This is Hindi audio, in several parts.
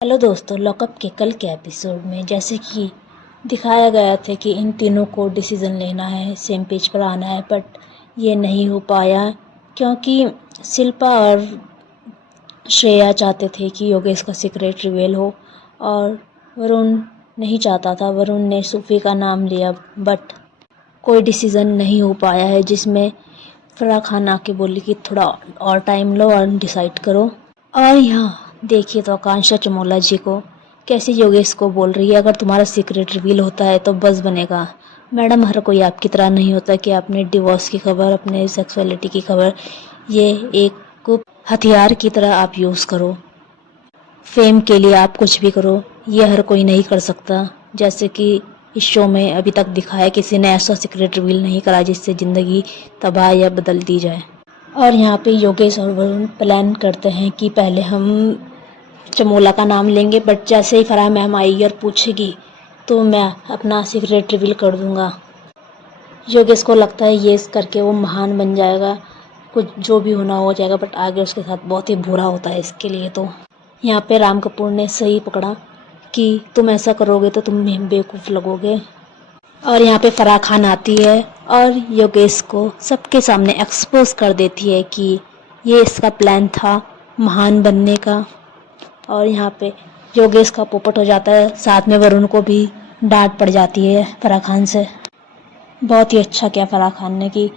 हेलो दोस्तों, लॉकअप के कल के एपिसोड में जैसे कि दिखाया गया था कि इन तीनों को डिसीज़न लेना है, सेम पेज पर आना है, बट ये नहीं हो पाया क्योंकि शिल्पा और श्रेया चाहते थे कि योगेश का सीक्रेट रिवील हो और वरुण नहीं चाहता था। वरुण ने सूफी का नाम लिया बट कोई डिसीज़न नहीं हो पाया है, जिसमें फराह खान आके बोली कि थोड़ा और टाइम लो और डिसाइड करो। और यहाँ देखिए तो आकांक्षा चमोला जी को कैसे योगेश को बोल रही है, अगर तुम्हारा सीक्रेट रिवील होता है तो बस बनेगा। मैडम, हर कोई आपकी तरह नहीं होता कि अपने डिवोर्स की खबर, अपने सेक्सुअलिटी की खबर ये एक हथियार की तरह आप यूज़ करो। फेम के लिए आप कुछ भी करो, ये हर कोई नहीं कर सकता। जैसे कि इस शो में अभी तक दिखाया, किसी ने ऐसा सीक्रेट रिवील नहीं करा जिससे ज़िंदगी तबाह या बदल दी जाए। और यहाँ पे योगेश और वरुण प्लान करते हैं कि पहले हम चमोला का नाम लेंगे, बट जैसे ही फराह मैम आई और पूछेगी तो मैं अपना सीक्रेट रिवील कर दूंगा। योगेश को लगता है ये करके वो महान बन जाएगा, कुछ जो भी होना हो जाएगा, बट आगे उसके साथ बहुत ही बुरा होता है इसके लिए। तो यहाँ पे राम कपूर ने सही पकड़ा कि तुम ऐसा करोगे तो तुम बेवकूफ़ लगोगे। और यहाँ पे फराह खान आती है और योगेश को सबके सामने एक्सपोज कर देती है कि ये इसका प्लान था महान बनने का। और यहाँ पे योगेश का पोपट हो जाता है, साथ में वरुण को भी डांट पड़ जाती है फराह खान से। बहुत ही अच्छा किया फराह खान ने कि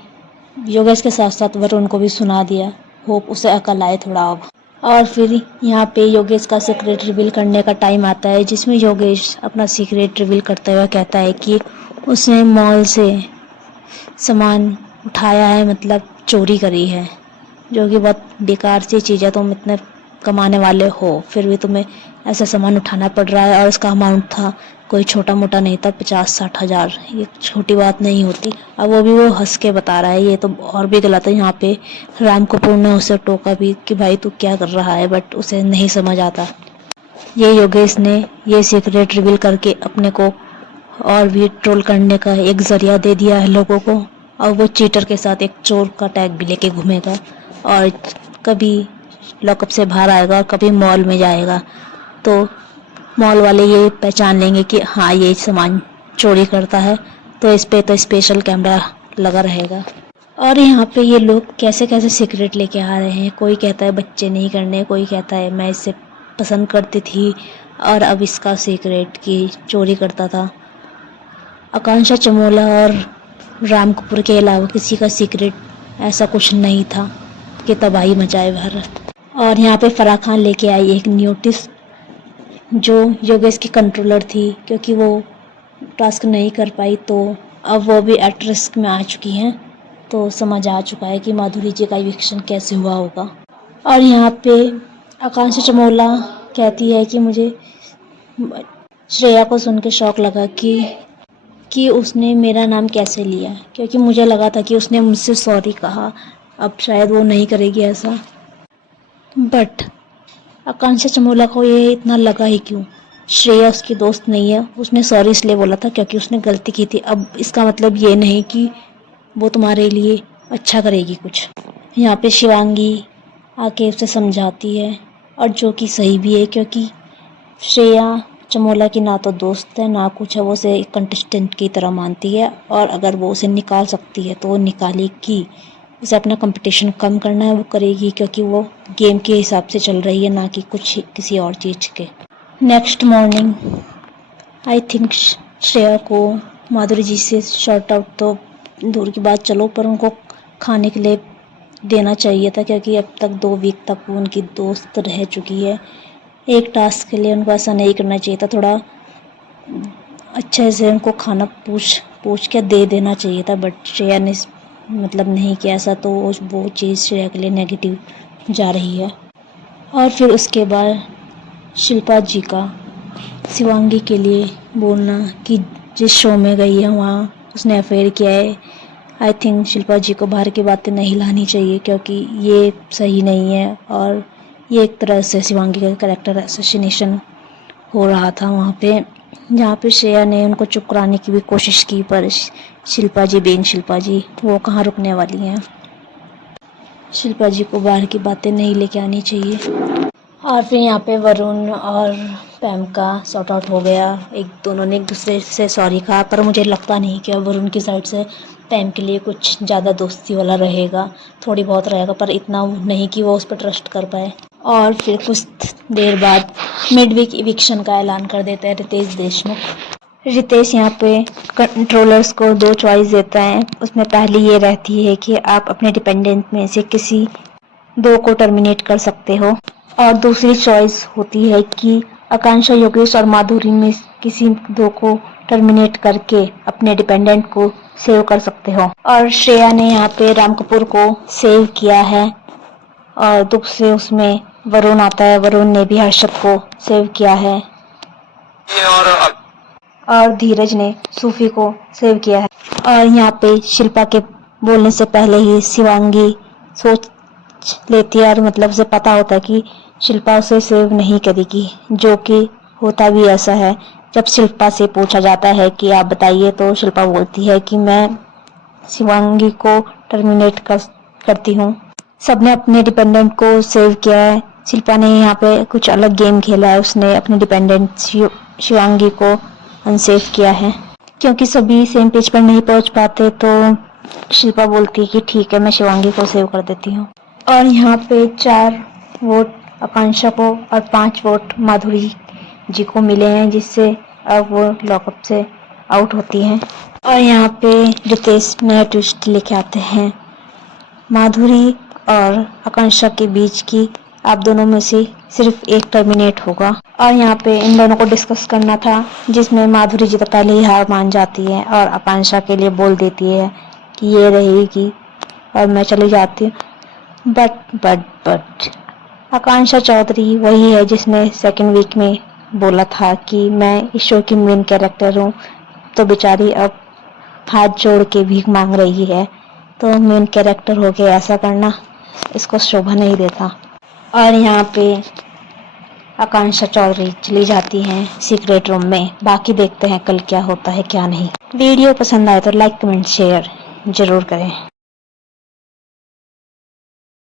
योगेश के साथ साथ वरुण को भी सुना दिया। होप उसे अकल आए थोड़ा अब। और फिर यहाँ पे योगेश का सीक्रेट रिवील करने का टाइम आता है, जिसमें योगेश अपना सीक्रेट रिवील करते हुए कहता है कि उसने मॉल से सामान उठाया है, मतलब चोरी करी है, जो कि बहुत बेकार सी चीज़ है। तुम इतने कमाने वाले हो फिर भी तुम्हें ऐसा सामान उठाना पड़ रहा है, और उसका अमाउंट था कोई छोटा मोटा नहीं था, 50-60 हज़ार। ये छोटी बात नहीं होती। अब वो हंस के बता रहा है, ये तो और भी गलत है। यहाँ पे राम कपूर ने उसे टोका भी कि भाई तू क्या कर रहा है, बट उसे नहीं समझ आता। ये योगेश ने ये सीक्रेट रिवील करके अपने को और भी ट्रोल करने का एक जरिया दे दिया है लोगों को। और वो चीटर के साथ एक चोर का टैग भी लेके घूमेगा, और कभी लॉकअप से बाहर आएगा और कभी मॉल में जाएगा, तो मॉल वाले ये पहचान लेंगे कि हाँ ये सामान चोरी करता है, तो इस पे तो स्पेशल कैमरा लगा रहेगा। और यहाँ पे ये लोग कैसे कैसे सीक्रेट लेके आ रहे हैं। कोई कहता है बच्चे नहीं करने, कोई कहता है मैं इससे पसंद करती थी और अब इसका सीक्रेट की चोरी करता था। आकांक्षा चमोला और राम कपूर के अलावा किसी का सीक्रेट ऐसा कुछ नहीं था कि तबाही मचाए भारत। और यहाँ पे फराह खान लेके आई एक नोटिस, जो योगेश की कंट्रोलर थी, क्योंकि वो टास्क नहीं कर पाई तो अब वो भी एट रिस्क में आ चुकी हैं। तो समझ आ चुका है कि माधुरी जी का इविक्शन कैसे हुआ होगा। और यहाँ पे आकांक्षा चमोला कहती है कि मुझे श्रेया को सुन के शौक लगा कि उसने मेरा नाम कैसे लिया, क्योंकि मुझे लगा था कि उसने मुझसे सॉरी कहा, अब शायद वो नहीं करेगी ऐसा। बट आकांक्षा चमोला को ये इतना लगा ही क्यों? श्रेया उसकी दोस्त नहीं है, उसने सॉरी इसलिए बोला था क्योंकि उसने गलती की थी। अब इसका मतलब ये नहीं कि वो तुम्हारे लिए अच्छा करेगी कुछ। यहाँ पे शिवांगी आके उसे समझाती है, और जो कि सही भी है, क्योंकि श्रेया चमोला की ना तो दोस्त है ना कुछ है, वो उसे एक कंटेस्टेंट की तरह मानती है, और अगर वो उसे निकाल सकती है तो वो निकालेगी। उसे अपना कंपटीशन कम करना है वो करेगी, क्योंकि वो गेम के हिसाब से चल रही है, ना कि कुछ किसी और चीज़ के। Next morning I think Shreya को माधुरी जी से शॉर्ट आउट तो दूर की बात चलो, पर उनको खाने के लिए देना चाहिए था, क्योंकि अब तक 2 वीक तक वो उनकी दोस्त रह चुकी है। एक टास्क के लिए उनको ऐसा नहीं करना चाहिए था, थोड़ा अच्छे से उनको खाना पूछ के दे देना चाहिए था। बट श्रेया ने मतलब नहीं किया ऐसा, तो वो चीज़ श्रेया के लिए नेगेटिव जा रही है। और फिर उसके बाद शिल्पा जी का शिवांगी के लिए बोलना कि जिस शो में गई है वहाँ उसने अफेयर किया है। आई थिंक शिल्पा जी को बाहर की बातें नहीं लानी चाहिए, क्योंकि ये सही नहीं है, और ये एक तरह से शिवांगी का कैरेक्टर असैसिनेशन हो रहा था वहाँ पे, जहाँ पे श्रेया ने उनको चुप कराने की भी कोशिश की, पर शिल्पा जी बेन शिल्पा जी वो कहाँ रुकने वाली हैं। शिल्पा जी को बाहर की बातें नहीं लेके आनी चाहिए। और फिर यहाँ पे वरुण और पैम का सॉर्ट आउट हो गया। दोनों ने एक दूसरे से सॉरी कहा, पर मुझे लगता नहीं कि अब वरुण की साइड से पैम के लिए कुछ ज़्यादा दोस्ती वाला रहेगा, थोड़ी बहुत रहेगा, पर इतना नहीं कि वो उस पर ट्रस्ट कर पाए। और फिर कुछ देर बाद मिड वीक इविक्शन का ऐलान कर देता है रितेश देशमुख। रितेश यहाँ पे कंट्रोलर्स को 2 चॉइस देता है। उसमें पहली ये रहती है कि आप अपने डिपेंडेंट में से किसी 2 को टर्मिनेट कर सकते हो, और दूसरी चॉइस होती है कि आकांक्षा, योगेश और माधुरी में किसी 2 को टर्मिनेट करके अपने डिपेंडेंट को सेव कर सकते हो। और श्रेया ने यहाँ पे राम कपूर को सेव किया है, और दुख से उसमें वरुण आता है। वरुण ने भी हर्षद को सेव किया है, और धीरज ने सूफी को सेव किया है। और यहाँ पे शिल्पा के बोलने से पहले ही शिवांगी सोच लेती है, और मतलब से पता होता है कि शिल्पा उसे सेव नहीं करेगी, जो कि होता भी ऐसा है। जब शिल्पा से पूछा जाता है कि आप बताइए, तो शिल्पा बोलती है कि मैं शिवांगी को टर्मिनेट करती हूँ। सबने अपने डिपेंडेंट को सेव किया है। शिल्पा ने यहाँ पे कुछ अलग गेम खेला है, उसने अपने डिपेंडेंट शिवांगी को अनसेव किया है। क्योंकि सभी सेम पेज पर नहीं पहुंच पाते, तो शिल्पा बोलती है कि ठीक है, मैं शिवांगी को सेव कर देती हूँ। और यहाँ पे 4 वोट आकांक्षा को और 5 वोट माधुरी जी को मिले हैं, जिससे अब वो लॉकअप से आउट होती हैं। और यहाँ पे रितेश नया ट्विस्ट लेके आते हैं, माधुरी और आकांक्षा के बीच की आप दोनों में से सिर्फ एक टर्मिनेट होगा। और यहाँ पे इन दोनों को डिस्कस करना था, जिसमें माधुरी जी तो पहले ही हार मान जाती है और आकांक्षा के लिए बोल देती है कि ये रहेगी और मैं चली जाती हूँ। बट आकांक्षा चौधरी वही है जिसने सेकंड वीक में बोला था कि मैं इस शो की मेन कैरेक्टर हूँ, तो बेचारी अब हाथ जोड़ के भीख मांग रही है। तो मेन कैरेक्टर हो के ऐसा करना इसको शोभा नहीं देता। और यहाँ पे आकांक्षा चौधरी चली जाती हैं सीक्रेट रूम में। बाकी देखते हैं कल क्या होता है क्या नहीं। वीडियो पसंद आए तो लाइक कमेंट शेयर जरूर करें।